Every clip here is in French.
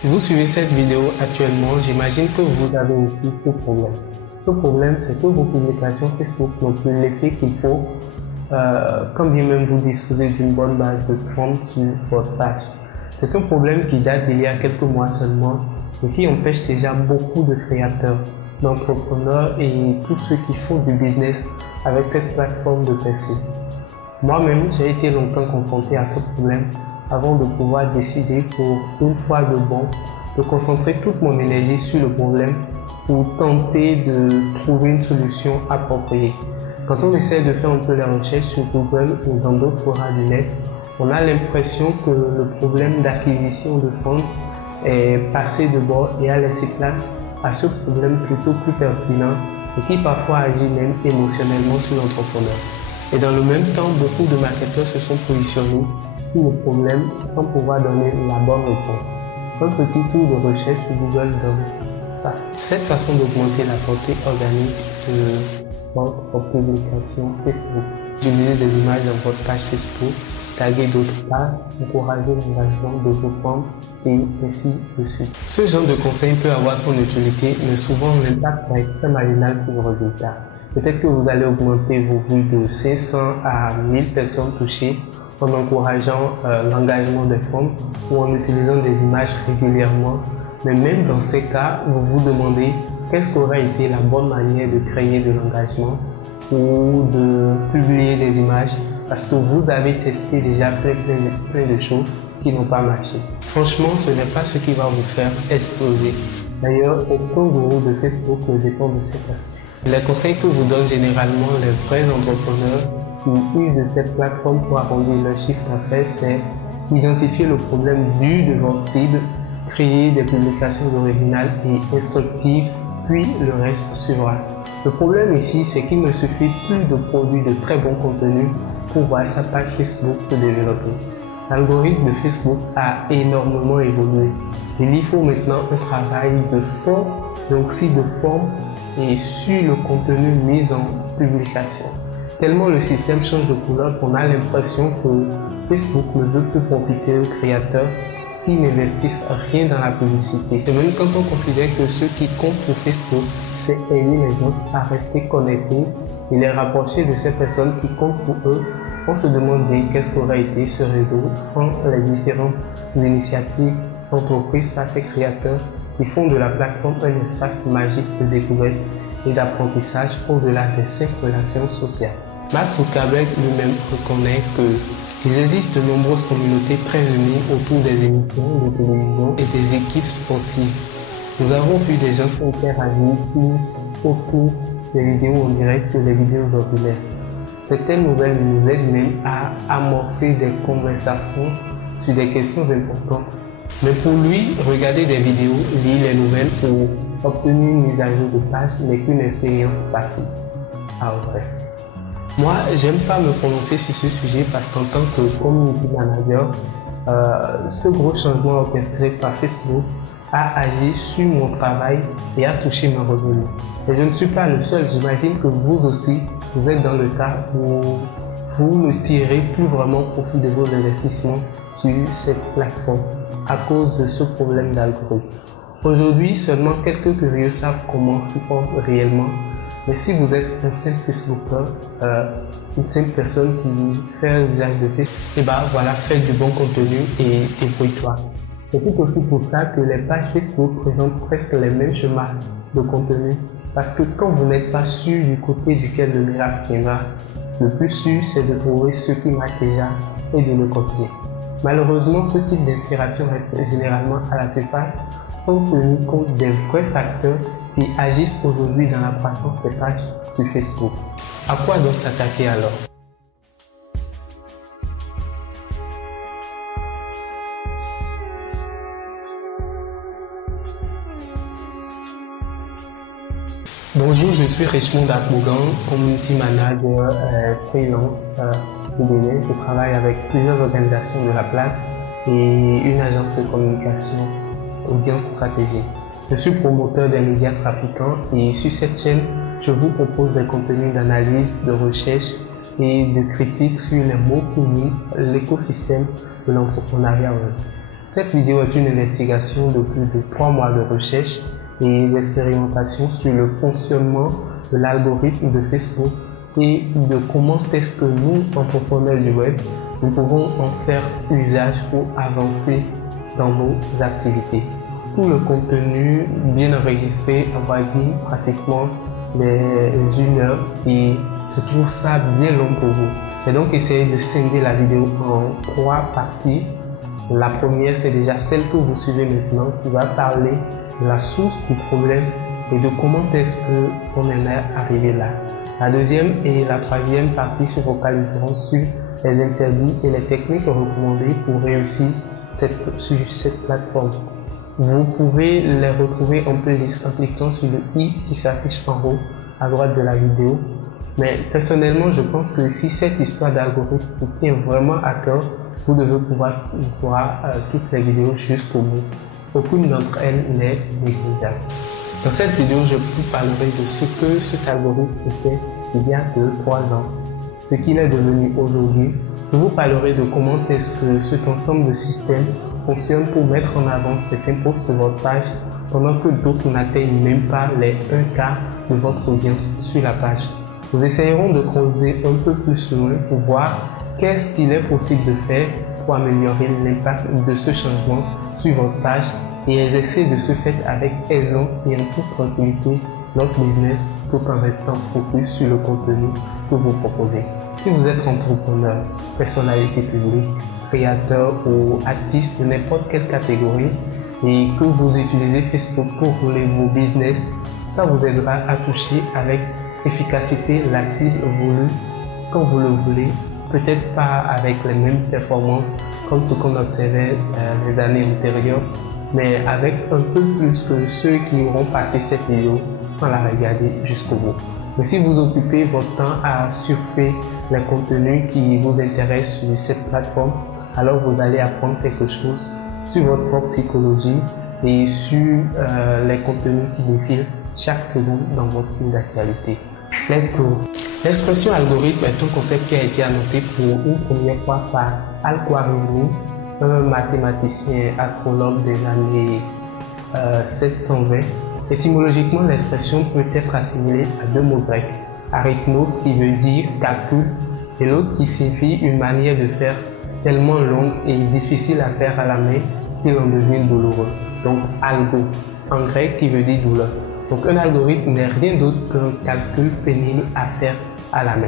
Si vous suivez cette vidéo actuellement, j'imagine que vous avez aussi ce problème. Ce problème, c'est que vos publications Facebook n'ont plus l'effet qu'il faut, quand bien même vous disposez d'une bonne base de fond sur votre page. C'est un problème qui date d'il y a quelques mois seulement et qui empêche déjà beaucoup de créateurs, d'entrepreneurs et tous ceux qui font du business avec cette plateforme de percer. Moi-même, j'ai été longtemps confronté à ce problème avant de pouvoir décider pour une fois de bon de concentrer toute mon énergie sur le problème pour tenter de trouver une solution appropriée. Quand on essaie de faire un peu la recherche sur Google ou dans d'autres forums du net, on a l'impression que le problème d'acquisition de fonds est passé de bord et a laissé place à ce problème plutôt plus pertinent et qui parfois agit même émotionnellement sur l'entrepreneur. Et dans le même temps, beaucoup de marketeurs se sont positionnés sur le problème sans pouvoir donner la bonne réponse. Un petit tour de recherche sur Google donne ça. Cette façon d'augmenter la portée organique de votre publication Facebook, utiliser des images dans votre page Facebook, taguer d'autres pages, encourager l'engagement de vos membres et ainsi de suite. Ce genre de conseil peut avoir son utilité, mais souvent l'impact est très marginal pour le résultat. Peut-être que vous allez augmenter vos vues de 500 à 1000 personnes touchées en encourageant l'engagement des femmes ou en utilisant des images régulièrement. Mais même dans ces cas, vous vous demandez qu'est-ce qu'aurait été la bonne manière de créer de l'engagement ou de publier des images parce que vous avez testé déjà plein de choses qui n'ont pas marché. Franchement, ce n'est pas ce qui va vous faire exploser. D'ailleurs, aucun gourou de Facebook ne dépend de cette astuce. Les conseils que vous donnent généralement les vrais entrepreneurs qui usent de cette plateforme pour arrondir leur chiffre d'affaires, c'est identifier le problème dû de votre cible, créer des publications originales et instructives, puis le reste suivra. Le problème ici, c'est qu'il ne suffit plus de produire de très bons contenus pour voir sa page Facebook se développer. L'algorithme de Facebook a énormément évolué. Il y faut maintenant un travail de fond, mais aussi de forme et sur le contenu mis en publication. Tellement le système change de couleur qu'on a l'impression que Facebook ne veut plus profiter aux créateurs qui n'investissent rien dans la publicité. Et même quand on considère que ceux qui comptent pour Facebook, c'est aider les autres à rester connectés et les rapprocher de ces personnes qui comptent pour eux, on se demande bien qu'est-ce qu'aurait été ce réseau sans les différentes initiatives d'entreprises face à ces créateurs qui font de la plateforme un espace magique de découverte et d'apprentissage au-delà des simples relations sociales. Mark Zuckerberg lui-même reconnaît qu'il existe de nombreuses communautés très unies autour des émissions de télévision et des équipes sportives. Nous avons vu des gens s'interagir plus autour des vidéos en direct que des vidéos ordinaires. Certaines nouvelles nous aident même à amorcer des conversations sur des questions importantes. Mais pour lui, regarder des vidéos, lire les nouvelles ou obtenir une mise à jour de page n'est qu'une expérience passive. Ah vrai. Moi, j'aime pas me prononcer sur ce sujet parce qu'en tant que community manager, ce gros changement orchestré par Facebook a agi sur mon travail et a touché mes revenus. Et je ne suis pas le seul, j'imagine que vous aussi, vous êtes dans le cas où vous ne tirez plus vraiment profit de vos investissements sur cette plateforme à cause de ce problème d'algorithme. Aujourd'hui, seulement quelques curieux savent comment s'y prendre réellement. Mais si vous êtes un simple Facebooker, une simple personne qui fait un usage de Facebook, et bah voilà, faites du bon contenu et débrouille-toi. C'est tout aussi pour ça que les pages Facebook présentent presque les mêmes schémas de contenu. Parce que quand vous n'êtes pas sûr du côté duquel le miracle viendra, le plus sûr c'est de trouver ce qui marche déjà et de le continuer. Malheureusement, ce type d'inspiration reste généralement à la surface sans tenir compte des vrais facteurs qui agissent aujourd'hui dans la croissance des pages sur Facebook. À quoi donc s'attaquer alors? Bonjour, je suis Richmond Akbougan, community manager freelance du Bénin. Je travaille avec plusieurs organisations de la place et une agence de communication audience stratégique. Je suis promoteur des médias trafiquants et sur cette chaîne, je vous propose des contenus d'analyse, de recherche et de critique sur les mots qui mient l'écosystème de l'entrepreneuriat. Cette vidéo est une investigation de plus de 3 mois de recherche et d'expérimentation sur le fonctionnement de l'algorithme de Facebook et de comment est-ce que nous, entrepreneurs du web, nous pouvons en faire usage pour avancer dans nos activités. Tout le contenu bien enregistré avoisine pratiquement les 1 heure et je trouve ça bien long pour vous. J'ai donc essayé de scinder la vidéo en 3 parties. La première, c'est déjà celle que vous suivez maintenant, qui va parler de la source du problème et de comment est-ce qu'on en est arrivé là. La deuxième et la troisième partie se focaliseront sur les interdits et les techniques recommandées pour réussir sur cette plateforme. Vous pouvez les retrouver en playlist en cliquant sur le i qui s'affiche en haut à droite de la vidéo. Mais personnellement, je pense que si cette histoire d'algorithme vous tient vraiment à cœur, vous devez pouvoir voir toutes les vidéos jusqu'au bout. Aucune d'entre elles n'est négligeable. Dans cette vidéo, je vous parlerai de ce que cet algorithme était il y a 2-3 ans, ce qu'il est devenu aujourd'hui. Je vous parlerai de comment est-ce que cet ensemble de systèmes fonctionne pour mettre en avant certains posts de votre page pendant que d'autres n'atteignent même pas les 1K de votre audience sur la page. Nous essayerons de creuser un peu plus loin pour voir qu'est-ce qu'il est possible de faire pour améliorer l'impact de ce changement sur votre page et exercer de ce fait avec aisance et en toute tranquillité notre business tout en restant focus sur le contenu que vous proposez. Si vous êtes entrepreneur, personnalité publique, créateur ou artiste de n'importe quelle catégorie et que vous utilisez Facebook pour rouler vos business, ça vous aidera à toucher avec efficacité la cible voulue quand vous le voulez, peut-être pas avec les mêmes performances comme ce qu'on observait les années antérieures, mais avec un peu plus que ceux qui auront passé cette vidéo sans la regarder jusqu'au bout. Mais si vous occupez votre temps à surfer les contenus qui vous intéressent sur cette plateforme, alors vous allez apprendre quelque chose sur votre propre psychologie et sur les contenus qui défilent chaque seconde dans votre fil d'actualité. Let's go! L'expression algorithme est un concept qui a été annoncé pour une première fois par Al-Khwarizmi, un mathématicien astrologue des années 720. Étymologiquement, l'expression peut être assimilée à 2 mots grecs, arithmos qui veut dire calcul et l'autre qui signifie une manière de faire tellement longue et difficile à faire à la main qu'il en devient douloureux. Donc algo en grec qui veut dire douleur. Donc un algorithme n'est rien d'autre qu'un calcul pénible à faire à la main.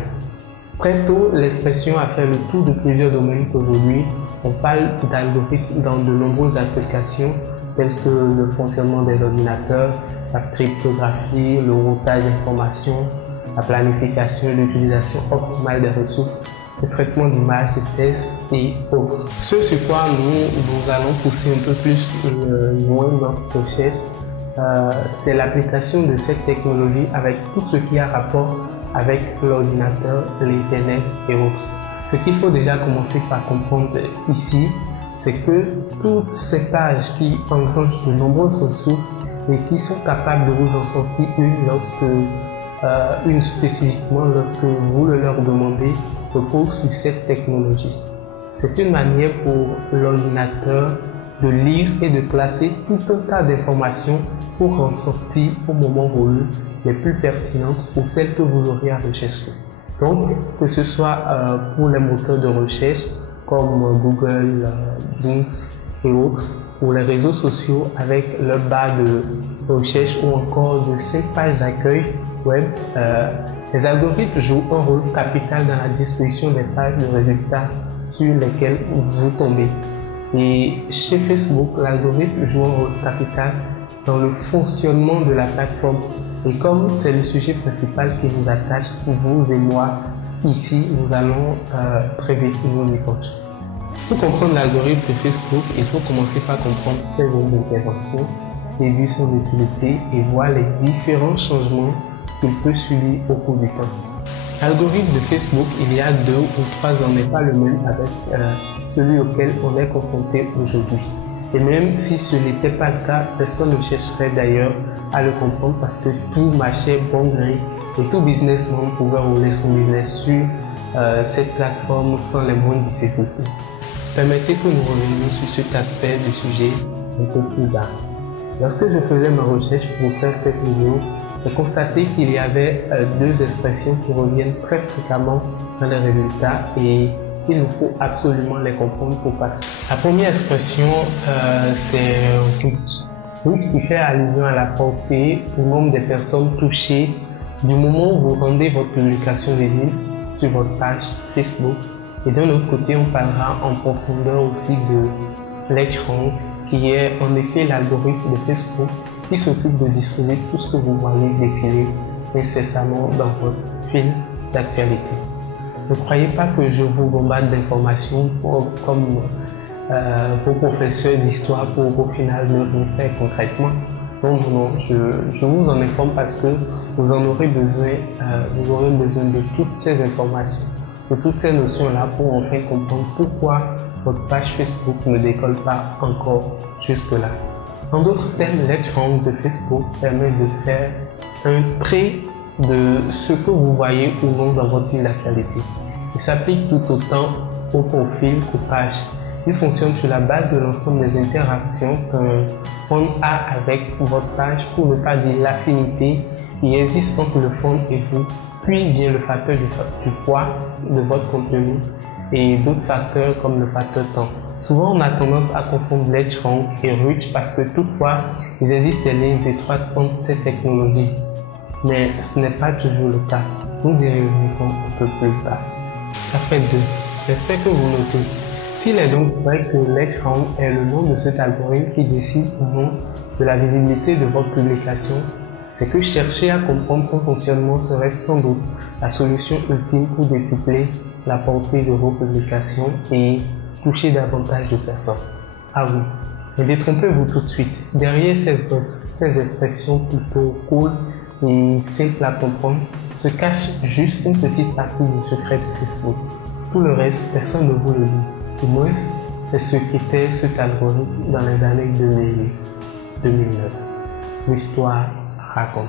Très tôt, l'expression a fait le tour de plusieurs domaines qu'aujourd'hui on parle d'algorithmes dans de nombreuses applications telles que le fonctionnement des ordinateurs, la cryptographie, le routage d'informations, la planification et l'utilisation optimale des ressources, le traitement d'images, de tests et autres. Ce sur quoi nous allons pousser un peu plus loin dans notre recherche, c'est l'application de cette technologie avec tout ce qui a rapport avec l'ordinateur, l'internet et autres. Ce qu'il faut déjà commencer par comprendre ici, c'est que toutes ces pages qui engrangent de nombreuses ressources et qui sont capables de vous en sortir une spécifiquement lorsque vous le leur demandez, reposent sur cette technologie. C'est une manière pour l'ordinateur de lire et de classer tout un tas d'informations pour en sortir au moment voulu les plus pertinentes ou celles que vous aurez à rechercher. Donc, que ce soit pour les moteurs de recherche comme Google, Bing et autres, ou les réseaux sociaux avec leur barre de recherche ou encore de 5 pages d'accueil web, les algorithmes jouent un rôle capital dans la disposition des pages de résultats sur lesquelles vous tombez. Et chez Facebook, l'algorithme joue un rôle capital dans le fonctionnement de la plateforme. Et comme c'est le sujet principal qui nous attache, vous et moi, ici, nous allons très vite nous y pencher. Pour comprendre l'algorithme de Facebook, il faut commencer par comprendre ses zones d'intervention, déduire son utilité et voir les différents changements qu'il peut subir au cours du temps. L'algorithme de Facebook, il y a 2 ou 3 ans, n'est pas le même avec celui auquel on est confronté aujourd'hui. Et même si ce n'était pas le cas, personne ne chercherait d'ailleurs à le comprendre parce que tout marchait bon gré et tout businessman pouvait rouler son business sur cette plateforme sans les moindres difficultés. Permettez que nous revenions sur cet aspect du sujet un peu plus bas. Lorsque je faisais ma recherche pour faire cette vidéo, j'ai constaté qu'il y avait deux expressions qui reviennent très fréquemment dans les résultats et il nous faut absolument les comprendre pour passer. La première expression, c'est reach. Reach qui fait allusion à la portée au nombre de personnes touchées du moment où vous rendez votre publication visible sur votre page Facebook. Et d'un autre côté, on parlera en profondeur aussi de LedgeRank, qui est en effet l'algorithme de Facebook qui s'occupe de disposer tout ce que vous voyez défiler nécessairement dans votre fil d'actualité. Ne croyez pas que je vous bombarde d'informations comme vos professeurs d'histoire pour au final ne rien faire concrètement. Non, je vous en informe parce que vous aurez besoin de toutes ces informations, de toutes ces notions-là pour enfin comprendre pourquoi votre page Facebook ne décolle pas encore jusque-là. En d'autres termes, LedgeRank de Facebook permet de faire un trait de ce que vous voyez ou non dans votre fil d'actualité. Il s'applique tout autant au profil qu'aux pages. Il fonctionne sur la base de l'ensemble des interactions qu'un fond a avec votre page, pour ne pas dire l'affinité qui existe entre le fond et vous, puis vient le facteur du poids de votre contenu et d'autres facteurs comme le facteur temps. Souvent, on a tendance à confondre LedgeRank et Reach parce que toutefois, il existe des liens étroites entre ces technologies. Mais ce n'est pas toujours le cas. Nous y reviendrons un peu plus tard. Ça fait 2. J'espère que vous notez. S'il est donc vrai que LedgeRank est le nom de cet algorithme qui décide ou non de la visibilité de votre publication, c'est que chercher à comprendre son fonctionnement serait sans doute la solution ultime pour décupler la portée de vos publications et toucher davantage de personnes. Ah oui, mais détrompez-vous tout de suite. Derrière ces expressions plutôt cool et simples à comprendre, se cache juste une petite partie du secret de Facebook. Tout le reste, personne ne vous le dit. Du moins, c'est ce qu'était cet algorithme dans les années 2009. L'histoire raconte.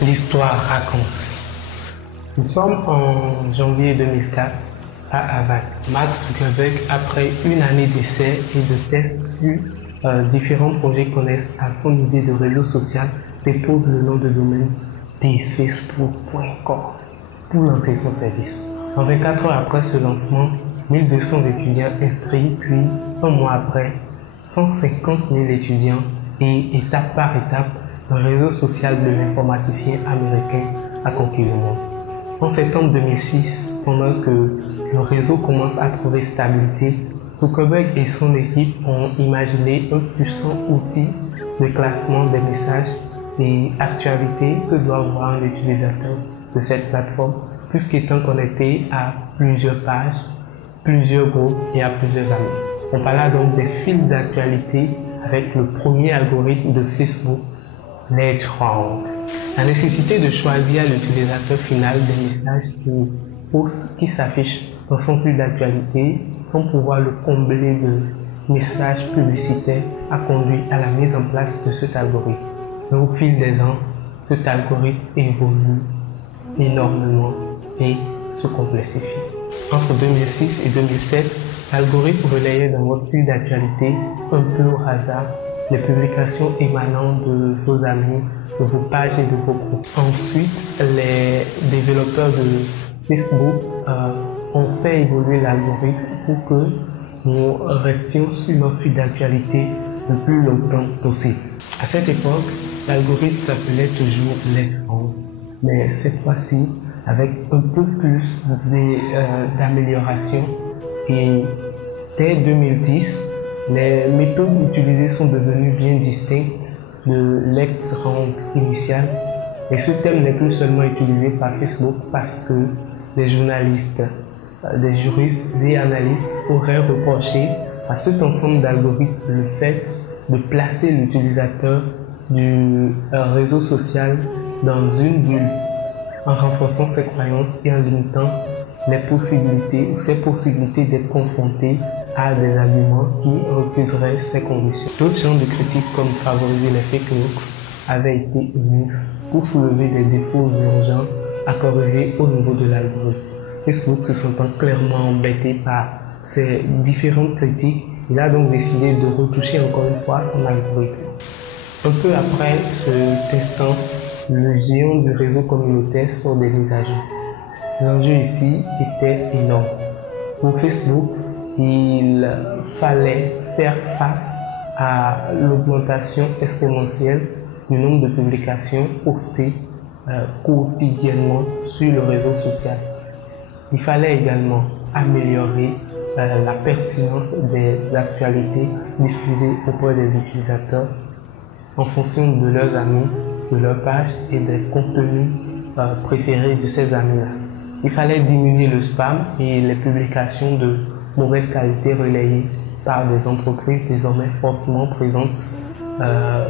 L'histoire raconte. Nous sommes en janvier 2004 à Harvard. Mark Zuckerberg, après une année d'essais et de tests sur différents projets connexes à son idée de réseau social, dépose le nom de domaine tfacebook.com pour lancer son service. En 24 heures après ce lancement, 1200 étudiants inscrits, puis un mois après, 150 000 étudiants et étape par étape, le réseau social de l'informaticien américain a conquis le monde. En septembre 2006, pendant que le réseau commence à trouver stabilité, Zuckerberg et son équipe ont imaginé un puissant outil de classement des messages et actualités que doit voir l'utilisateur de cette plateforme, puisqu'étant connecté à plusieurs pages, plusieurs groupes et à plusieurs amis. On parla donc des fils d'actualité avec le premier algorithme de Facebook, LedgeRank. La nécessité de choisir à l'utilisateur final des messages ou posts qui s'affichent dans son flux d'actualité sans pouvoir le combler de messages publicitaires a conduit à la mise en place de cet algorithme. Mais au fil des ans, cet algorithme évolue énormément et se complexifie. Entre 2006 et 2007, l'algorithme relayait dans votre flux d'actualité un peu au hasard les publications émanant de vos amis, de vos pages et de vos groupes. Ensuite, les développeurs de Facebook ont fait évoluer l'algorithme pour que nous restions sur notre flux d'actualité le plus longtemps possible. À cette époque, l'algorithme s'appelait toujours LedgeRank, mais cette fois-ci avec un peu plus d'amélioration. Et dès 2010, les méthodes utilisées sont devenues bien distinctes de LedgeRank initial, et ce thème n'est plus seulement utilisé par Facebook parce que des journalistes, des juristes et analystes auraient reproché à cet ensemble d'algorithmes le fait de placer l'utilisateur du réseau social dans une bulle en renforçant ses croyances et en limitant les possibilités ou ses possibilités d'être confronté à des arguments qui refuseraient ses convictions. D'autres genres de critiques comme favoriser les fake news avaient été émises pour soulever des défauts urgents à corriger au niveau de l'algorithme. Facebook, se sentant clairement embêté par ces différentes critiques, il a donc décidé de retoucher encore une fois son algorithme. Un peu après ce testant, le géant du réseau communautaire sort des mises à jour. L'enjeu ici était énorme. Pour Facebook, il fallait faire face à l'augmentation exponentielle du nombre de publications postées quotidiennement sur le réseau social. Il fallait également améliorer la pertinence des actualités diffusées auprès des utilisateurs en fonction de leurs amis, de leurs pages et des contenus préférés de ces amis-là. Il fallait diminuer le spam et les publications de mauvaise qualité relayées par des entreprises désormais fortement présentes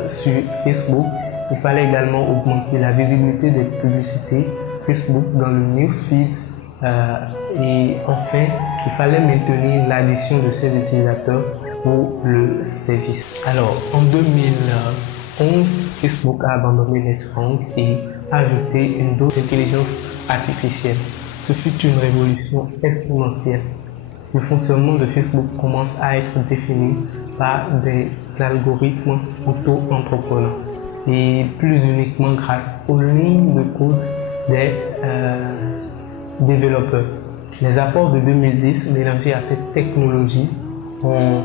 sur Facebook. Il fallait également augmenter la visibilité des publicités Facebook dans le newsfeed et enfin, il fallait maintenir l'addition de ces utilisateurs pour le service. Alors, en 2011, Facebook a abandonné les trends et a ajouté une dose d'intelligence artificielle. Ce fut une révolution exponentielle. Le fonctionnement de Facebook commence à être défini par des algorithmes auto-entrepreneurs et plus uniquement grâce aux lignes de code des développeurs. Les apports de 2010 mélangés à cette technologie ont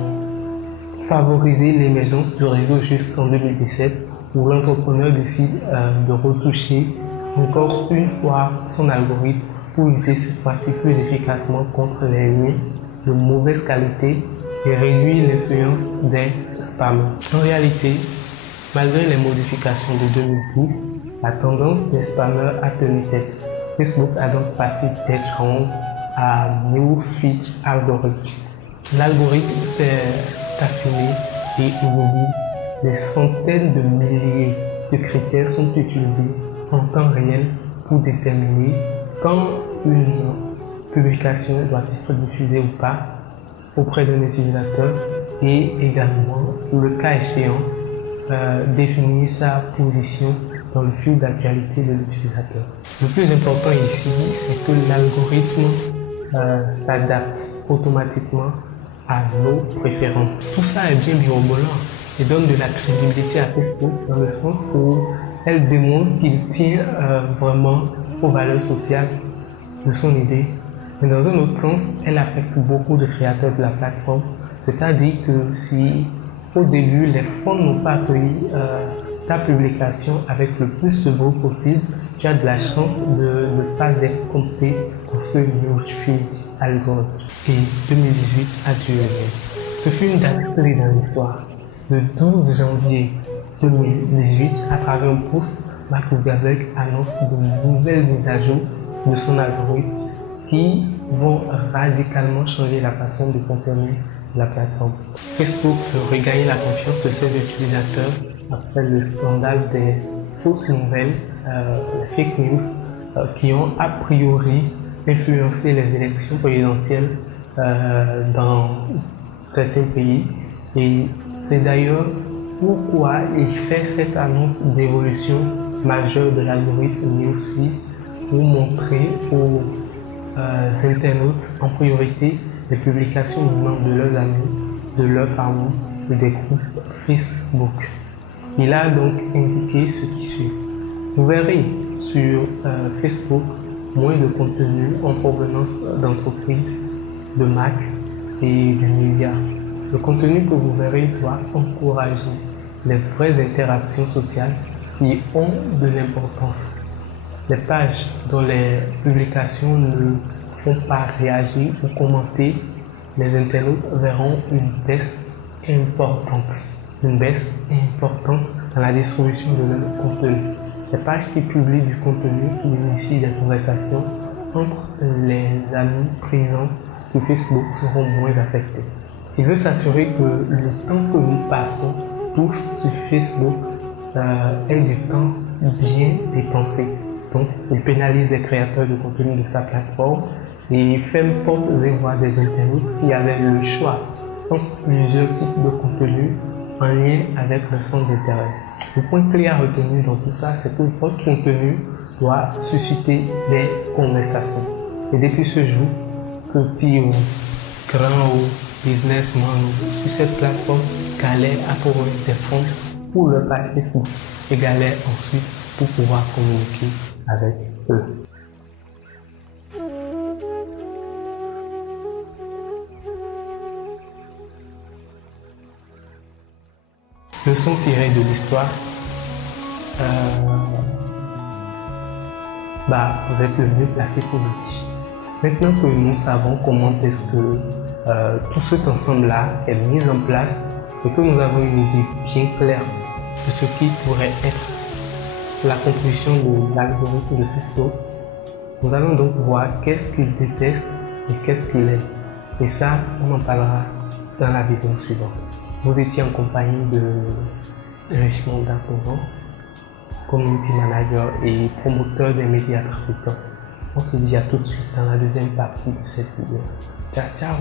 favorisé l'émergence du réseau jusqu'en 2017 où l'entrepreneur décide de retoucher encore une fois son algorithme pour lutter cette fois-ci plus efficacement contre les liens de mauvaise qualité et réduire l'influence des spammers. En réalité, malgré les modifications de 2010, la tendance des spammers a tenu tête. Facebook a donc passé des trends à newsfeed algorithme. L'algorithme s'est affiné et aujourd'hui, des centaines de milliers de critères sont utilisés en temps réel pour déterminer quand une publication doit être diffusée ou pas auprès d'un utilisateur et également, le cas échéant, définir sa position dans le flux d'actualité de l'utilisateur. Le plus important ici, c'est que l'algorithme s'adapte automatiquement à nos préférences. Tout ça est bien mirobolant et donne de la crédibilité à Facebook dans le sens où elle démontre qu'il tient vraiment aux valeurs sociales de son idée. Mais dans un autre sens, elle affecte beaucoup de créateurs de la plateforme. C'est-à-dire que si au début les fonds n'ont pas accueilli ta publication avec le plus de bruit possible, tu as de la chance de ne pas être compté dans ce newsfeed algorithme. Et 2018 a duré. Ce fut une date clé dans l'histoire. Le 12 janvier 2018, à travers un post, Mark Zuckerberg annonce de nouvelles mises à jour de son algorithme qui vont radicalement changer la façon de fonctionner la plateforme. Facebook veut regagner la confiance de ses utilisateurs après le scandale des fausses nouvelles, les fake news, qui ont a priori influencé les élections présidentielles dans certains pays. Et c'est d'ailleurs pourquoi il fait cette annonce d'évolution majeure de l'algorithme Newsfeed pour montrer aux internautes en priorité les publications venant de leurs amis, de leurs parents et des groupes Facebook. Il a donc indiqué ce qui suit. Vous verrez sur Facebook moins de contenu en provenance d'entreprises, de marques et du média. Le contenu que vous verrez doit encourager les vraies interactions sociales qui ont de l'importance. Les pages dont les publications ne font pas réagir ou commenter, les internautes verront une baisse importante dans la distribution de leur contenu. Les pages qui publient du contenu, qui initient des conversations entre les amis présents sur Facebook seront moins affectés. Il veut s'assurer que le temps que nous passons tous sur Facebook est du temps bien dépensé. Donc, il pénalise les créateurs de contenu de sa plateforme et fait porte et voix des internautes s'il y avait le choix. Donc, plusieurs types de contenus en lien avec le centre d'intérêt. Le point clé à retenir dans tout ça, c'est que votre contenu doit susciter des conversations. Et depuis ce jour, petit ou grand ou businessman sur cette plateforme galère à trouver des fonds pour leur page Facebook et galère ensuite pour pouvoir communiquer avec eux. Leçon tirée de l'histoire, vous êtes le mieux placé pour le dire. Maintenant que nous savons comment est-ce que tout cet ensemble-là est mis en place et que nous avons une idée bien claire de ce qui pourrait être la conclusion de l'algorithme de Facebook, nous allons donc voir qu'est-ce qu'il déteste et qu'est-ce qu'il aime. Et ça, on en parlera dans la vidéo suivante. Vous étiez en compagnie de Richmond Dapovo, community manager et promoteur des médias trafiquants. On se dit à tout de suite dans la deuxième partie de cette vidéo. Ciao, ciao!